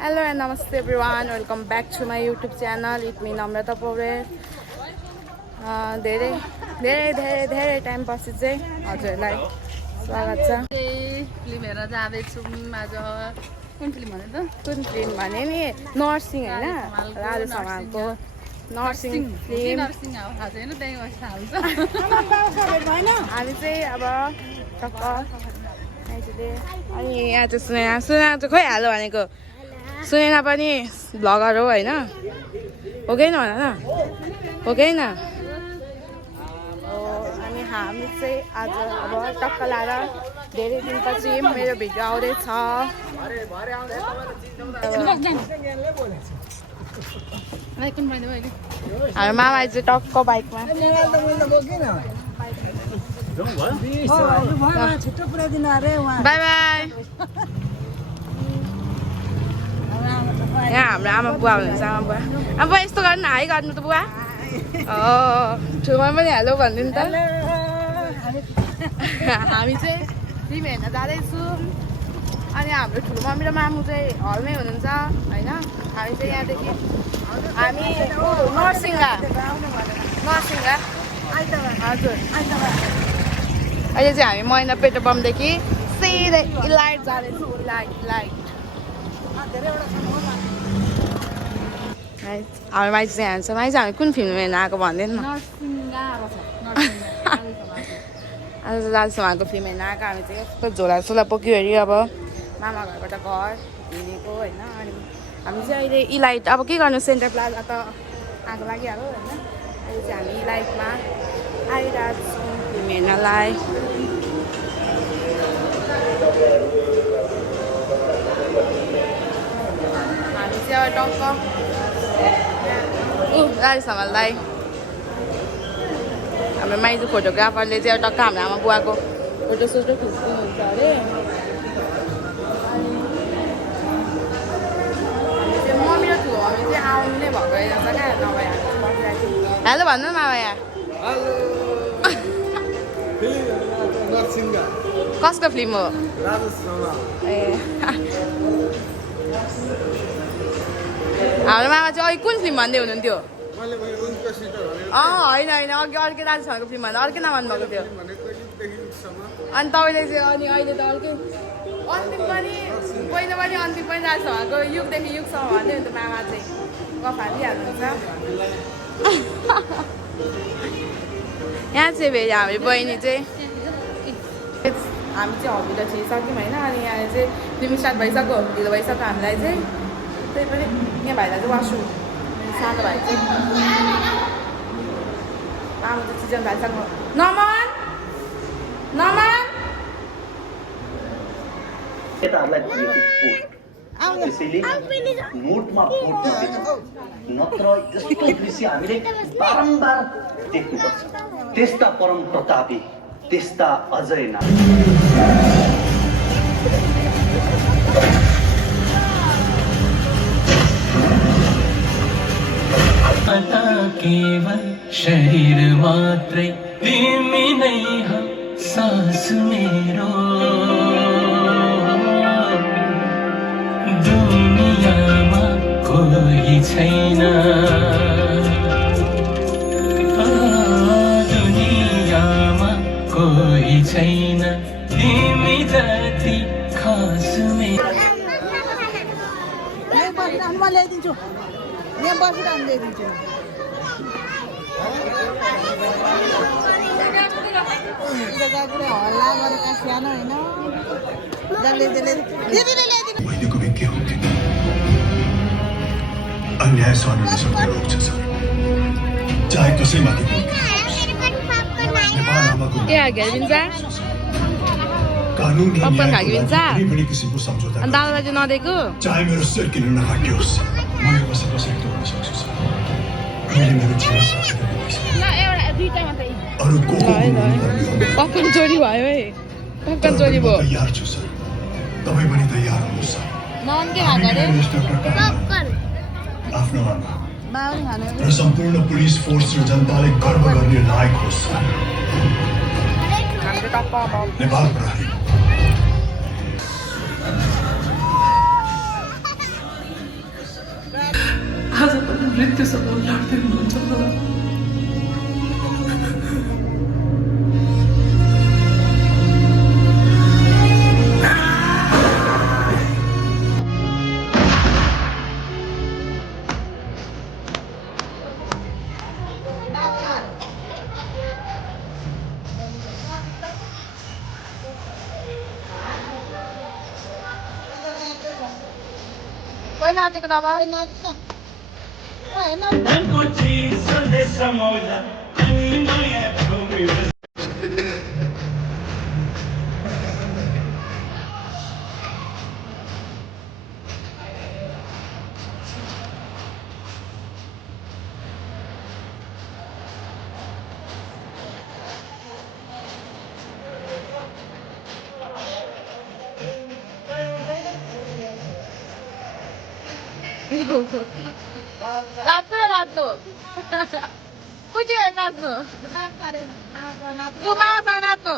Hello and namaste everyone. Welcome back to my YouTube channel. It's me Namrata Paure. धेरै धेरै धेरै धेरै time पछि चाहिँ हजुरलाई स्वागत छ। फिल्म हेर्न जाँदैछौँ आज। कुन फिल्म भने त? कुन फिल्म भने नि नर्सिङ हैन, राजा समालको नर्सिङ फिल्म। नर्सिङ हो थाहा छैन, त्यही भएर थाहा हुन्छ। हामी चाहिँ अब टक्क अनि यहाँ चाहिँ सुनेना चाहिँ खोइ हाल्यो भनेको। सुनेना पनि भ्लगर हो होइन, हो कि भन न, हो कि न? अनि हामी चाहिँ आज अब टक्क लाएर धेरै दिनपछि मेरो भिडियो आउँदैछ। हाम्रो मामा चाहिँ टक्क बाइकमा। By by. यहाँ हाम्रो आमा बुवा हुनुहुन्छ। आमा बुवा यस्तो गर्नु, हाई गर्नु त बुवा। ठुलोमा पनि हेलो भनिदिनु त। हामी चाहिँ फिल्म हेर्न जाँदैछौँ। अनि हाम्रो ठुलो मम्मी र मामु चाहिँ हलमै हुनुहुन्छ होइन। हामी चाहिँ यहाँदेखि हामी नर्सिङगा हजुर। अहिले चाहिँ हामी मैना पेट्रोल पम्पदेखि सिधै इलाइट जाँदैछौँ। इलाइट हाम्रो माइती चाहिँ हान्छ। माइती हामी कुन फिल्म हेर्न आएको भनिदिनु न। आज राजसमाको फिल्म हेर्न आएको। हामी चाहिँ कस्तो झोला बोक्यो अरे अब मामा घरबाट घर हिँडेको होइन। अनि हामी चाहिँ अहिले इलाइट अब के गर्नु, सेन्टर प्लाजा त आएको लागिहाल्यो होइन। अहिले चाहिँ हामी इलाइटमा आइरहेको छौँ फिल्म हेर्नलाई। हामी चाहिँ अब टक्क राजेसमाललाई हाम्रो माइती फोटोग्राफरले चाहिँ अब टक्क हाम्रो आमा बुवाको फोटो खिच्नुहुन्छ अरे। अनि हामी चाहिँ मम्मी र ठुलो मम्मी चाहिँ आउनु नै भएको रहेछ क्या, नभए हामी चाहिँ बसिरहेको थियौँ। हेलो भन्नु न मामा। यहाँ कसको फिल्म हो? ए हाम्रो मामा चाहिँ अघि कुन फिल्म भन्दै हुनुहुन्थ्यो? होइन अघि अर्कै राजेसमाको फिल्म भन्दा अर्कै नाम भन्नुभएको थियो। अनि तपाईँले चाहिँ अनि अहिले त अर्कै अन्तिम पनि पहिला पनि अन्तिम पनि राजेसमाको युगदेखि युगसम्म भन्दै हुन्छ मामा चाहिँ गफ हालिहाल्नुहुन्छ। यहाँ चाहिँ फेरि हाम्रो बहिनी चाहिँ हामी चाहिँ हबी त छिरिसक्यौँ होइन। अनि यहाँ चाहिँ फिल्म स्टार्ट भइसक्यो, ढिलो भइसक्यो हामीलाई चाहिँ। त्यही पनि यहाँ भाइलाई चाहिँ वासरुम सानो भाइ चाहिँ आमा चाहिँ चिजन भाइसँग नमन त्यसैले मुडमा फुट नत्र यस्तो दृश्य हामीले बारम्बार देख्नुपर्छ। त्यस्ता परम प्रतापी, त्यस्ता अजय नाम केवल शरीर मात्रै तिमी नै हो सास मेरो। दुनियामा कोही छैन, दुनियामा कोही छैन तिमी जति खास मेरो। ल्याइदिन्छु, यहाँ बसेर हामी ल्याइदिन्छु। हल्ला गरेका सानो होइन, अन्याय सहन सक्ने रोग छ सर, चाहे कसैमाथि कुनै किसिमको सम्झौता चाहे मेरो शिर किन नकाटियोस्, म यो कसैलाई तोड्न सक्छु सर। मैले मेरो जीवन अरू पक्कन चोरी भयो है, पक्कन चोरी भयो। तयार छु सर, तपाईँ पनि तयार हुनुहोस् सर। आफ्नो आमा र सम्पूर्ण पुलिस फोर्स र जनताले गर्व गर्ने लायक होस् सर। नेपाल प्रहरी मृत्युसँग लड्दै हुनुहुन्छ होला। कोही नाचेको दबा नाच्नु नाच्नु कुची नाच्नु गुमामा नाच्नु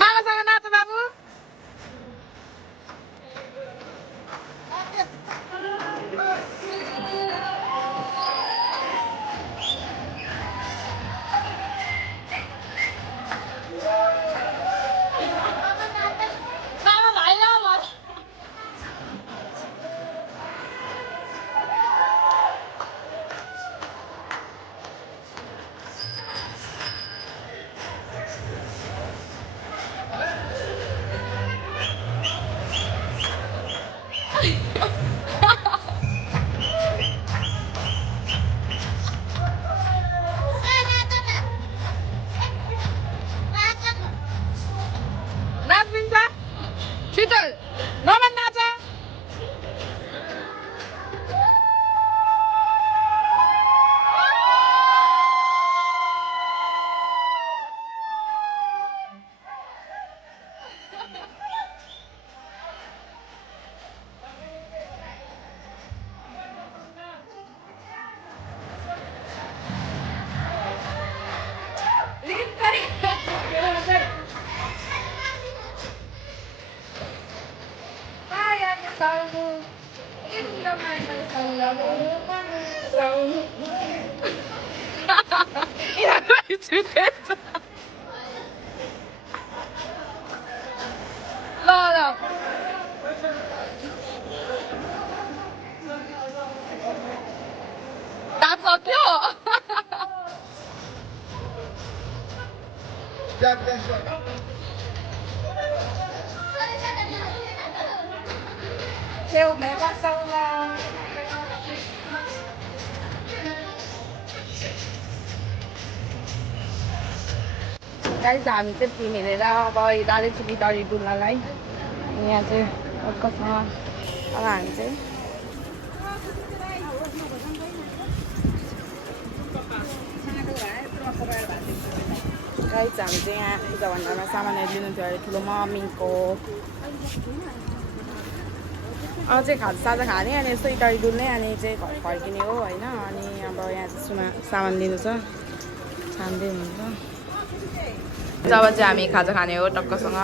मामासँग नाच बाबु शीतल नमन नाचा Theo mẹ con sâu là cái giảm chất gì mình ra bơi ra đến chụp đòi đun là lấy nghe chứ có sao các bạn chứ cái giảm chứ nha bây giờ bạn nói sao mà này đi nữa thì mà mình có चाहिँ सादा खाने अनि यस्तो इटारी डुल्ने अनि चाहिँ घर फर्किने हो होइन अनि अब यहाँ चाहिँ सामान लिनु छ छान्दै हुनुहुन्छ जब चाहिँ हामी खाजा खाने हो टक्कसँग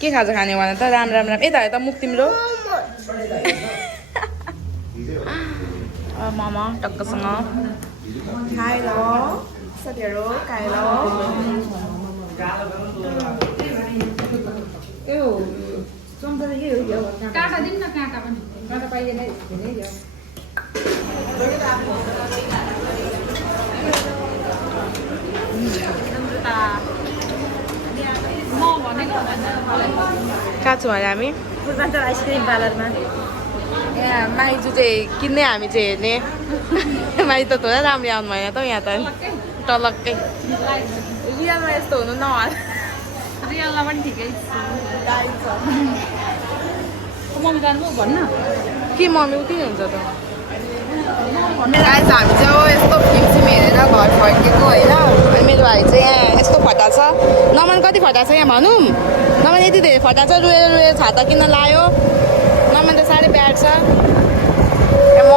के खाजा खाने हो भने त राम राम राम यता त मुख तिम्रो मोमो टक्कसँग खाइलो साथीहरू खाइलो काटा दिनु न काटा पनि काटा पाइएन धेरै दियो म भनेको कहाँ छौँ अहिले हामी पूर्वाञ्चल आइसक्रिम पार्लरमा यहाँ माइजू चाहिँ किन्ने हामी चाहिँ हेर्ने माइजू त थोरै राम्रो आउनु भएन त यहाँ त टलक्कै रियलमा यस्तो हुनु नहोला रियलमा पनि ठिकै छ मम्मी जानु भन्न के मम्मी उति हुन्छ त गाइस हामी चाहिँ यस्तो फिल्म हेरेर घर फर्केको होइन अनि मेरो भाइ चाहिँ यहाँ यस्तो फटा छ नमन कति फटा छ यहाँ भनौँ नमन यति धेरै फटा छ रुएर रुएर छाता किन लायो नमन त साह्रै ब्याड छ म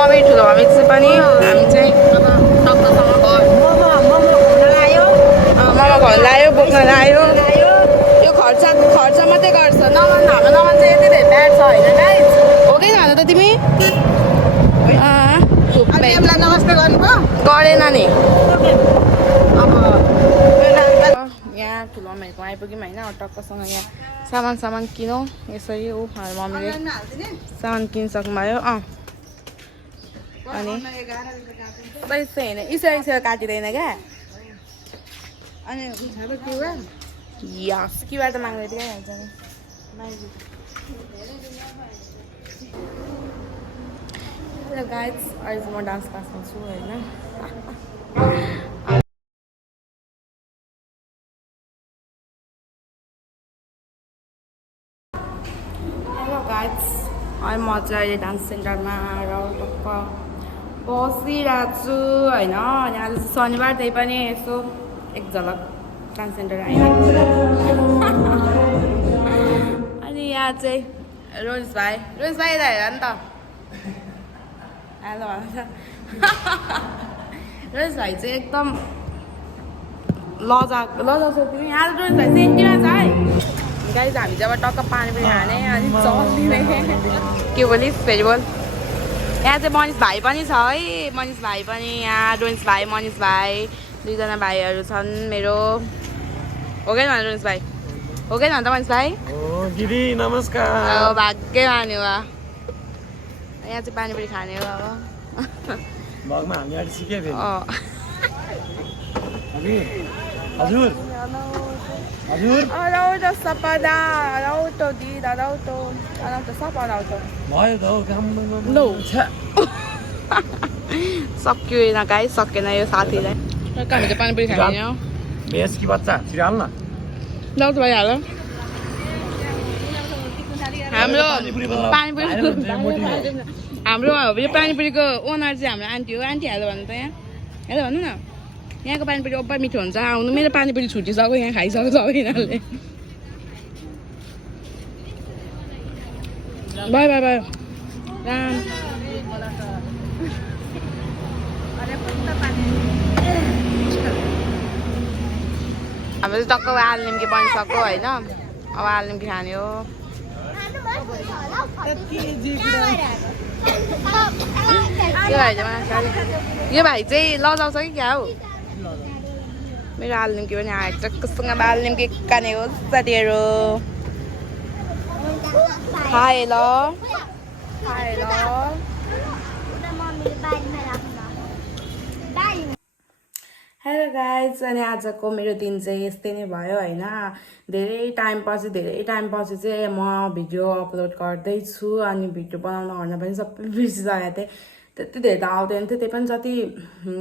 पनि हामी चाहिँ अब टक्कसँग घर मामा घर लायो बोक्न लायो यो खर्च मात्रै गर्छ नमान हाम्रो नमान चाहिँ यति धेरै ब्याड छ होइन गाइस हो कि खानु त तिमी थुप्रै नमस्ते गर्नुभयो गरेन नि अब यहाँ ठुलो मम्मीहरूको आइपुग्यौँ होइन टक्कसँग यहाँ सामान किनौँ यसरी ऊ मम्मीले सामान किनिसक्नु भयो अनि पैसा होइन इसरी काटिँदैन क्या अनि यस क्युआर त माग्दै क्या हुन्छ नि हेलो गाइज अहिले चाहिँ म डान्स क्लासमा छु होइन हेलो गाइज अहिले म चाहिँ अहिले डान्स सेन्टरमा आएर टक्क बसिरहेको छु होइन अनि आज शनिबार त्यही पनि यसो एक झलक डान्स सेन्टर आइरहेको छु अनि यहाँ चाहिँ रोज भाइ यता हेर नि त हेलो भन्छ रोज भाइ चाहिँ एकदम लजाउँछ तिमी यहाँ रोज भाइ सेन्टीमा छ है गाइज हामी जब टक्क पानीपुरी खाने अनि चल्दिने के बोलिस् फेरि बोल यहाँ चाहिँ मनिष भाइ पनि छ है मनिष भाइ पनि यहाँ रोनिस भाइ मनिष भाइ दुईजना भाइहरू छन् मेरो हो कि न रोनिस भाइ हो कि न त मनिष भाइ दिदी नमस्कार भाग्यमानी वा यहाँ चाहिँ पानीपुरी खाने हो अब भगमा हामी अहिले सिक्यो फेरि हजुर अराउँछ सपना अराउँछ दिद अराउँछ सपना आउँछ भयो त हौ काम नो सकिएन गाई सकेन यो साथीलाई हामी चाहिँ पानीपुरी खाने हो भेज कि बच्चा छिटो हाल न दाउत भइहाल हाम्रो पानीपुरी हाम्रो यो पानीपुरीको ओनर चाहिँ हाम्रो आन्टी हो आन्टी हाल्यो भन्नु त यहाँ हेलो भन्नु न यहाँको पानीपुरी अब्बा मिठो हुन्छ आउनु मेरो पानीपुरी छुटिसक्यो यहाँ खाइसक्यो सबैजनाले बाई बाई बाई राम हाम्रो चाहिँ टक्क आलु निम्की बनिसक्यो होइन अब आलु निम्की खाने हो यो भाइ चाहिँ लजाउँछ कि क्या हो मेरो आलु निम्की पनि आएको टक्कसँग आलु निम्की काने हो साथीहरू हाय ल हेलो गाइज अनि आजको मेरो दिन चाहिँ यस्तै नै भयो होइन धेरै टाइमपछि चाहिँ म भिडियो अपलोड गर्दैछु अनि भिडियो बनाउन गर्न पनि सबै बिर्सिसकेको थिएँ त्यति धेरै त आउँदैन थियो त्यही पनि जति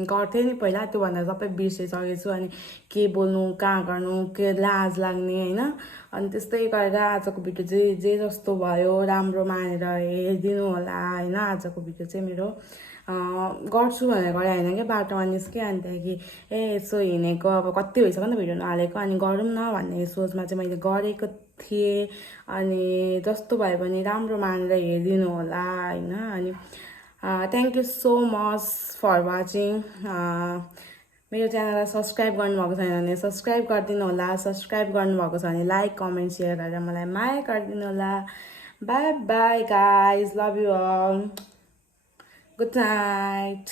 गर्थेँ नि पहिला त्योभन्दा सबै बिर्सिसकेको छु अनि के बोल्नु कहाँ गर्नु के लाज लाग्ने होइन अनि त्यस्तै गरेर आजको भिडियो चाहिँ जे जस्तो भयो राम्रो मानेर हेरिदिनु होला होइन आजको भिडियो चाहिँ मेरो गर्छु भनेर गरे होइन क्या बाटोमा निस्केँ अनि त्यहाँदेखि यसो हिँडेको अब कति भइसक्यो नि त भिडियो नहालेको अनि गरौँ न भन्ने सोचमा चाहिँ मैले गरेको थिएँ अनि जस्तो भए पनि राम्रो मानेर हेरिदिनु होला होइन अनि thank you so much for watching मेरो च्यानललाई सब्सक्राइब गर्नुभएको छैन भने सब्सक्राइब गरिदिनु होला सब्सक्राइब गर्नुभएको छ भने लाइक कमेन्ट सेयर गरेर मलाई माया गरिदिनु होला bye bye guys love you all good night